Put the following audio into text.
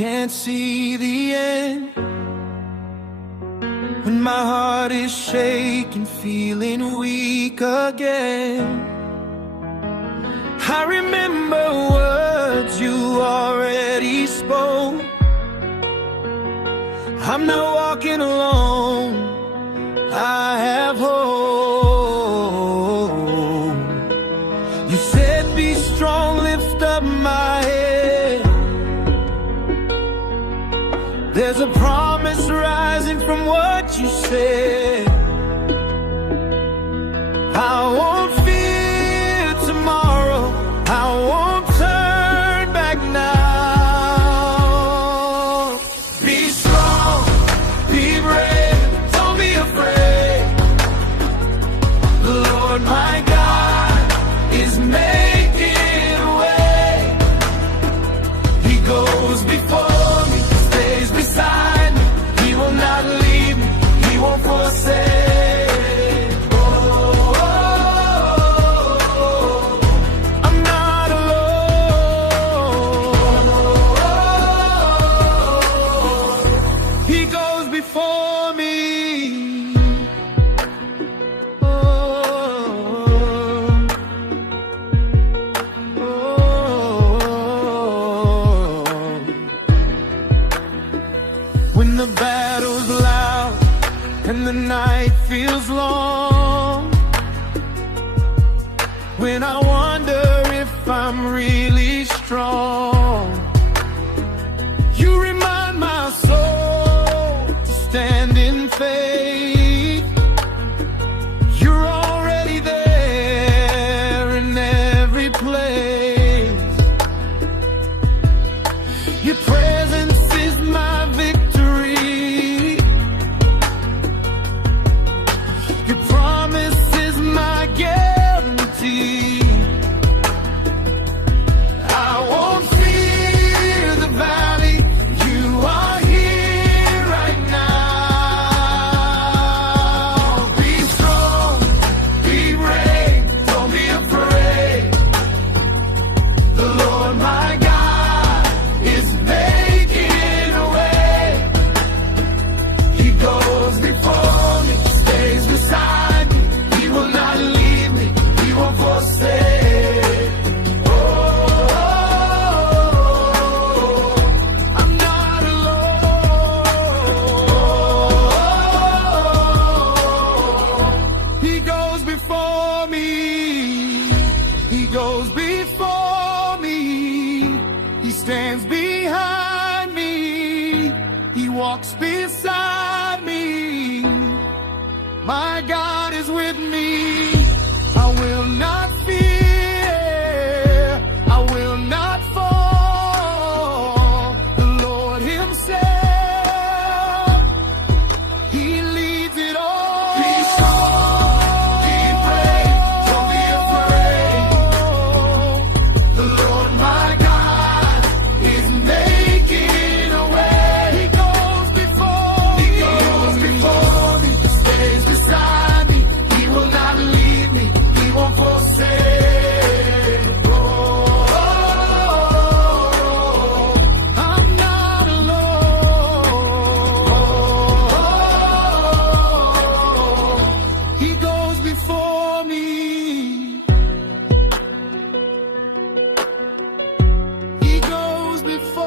can't see the end, when my heart is shaking, feeling weak again. I remember words you already spoke. I'm not walking alone, I have hope. You said be strong, lift up my head. There's a promise rising from what you said. I won't fear tomorrow, I won't turn back now. Be strong, be brave, don't be afraid. The Lord my God is making a way. He goes before me, stays beside me. He will not leave me, He won't forsake. When the battle's loud and the night feels long, when I wonder if I'm really strong, you remind my soul to stand in faith. You're already there in every place. Your presence is my victory. He goes before me, He stands behind me, He walks beside me. My God is with me, I will not fear, I will not fall. The Lord Himself, He leads it all. Be strong, be brave, don't be afraid. The Lord my God is making a way. He goes before me, stays beside me. He will not leave me, He won't forsake. I'm not alone. He goes before me. He goes before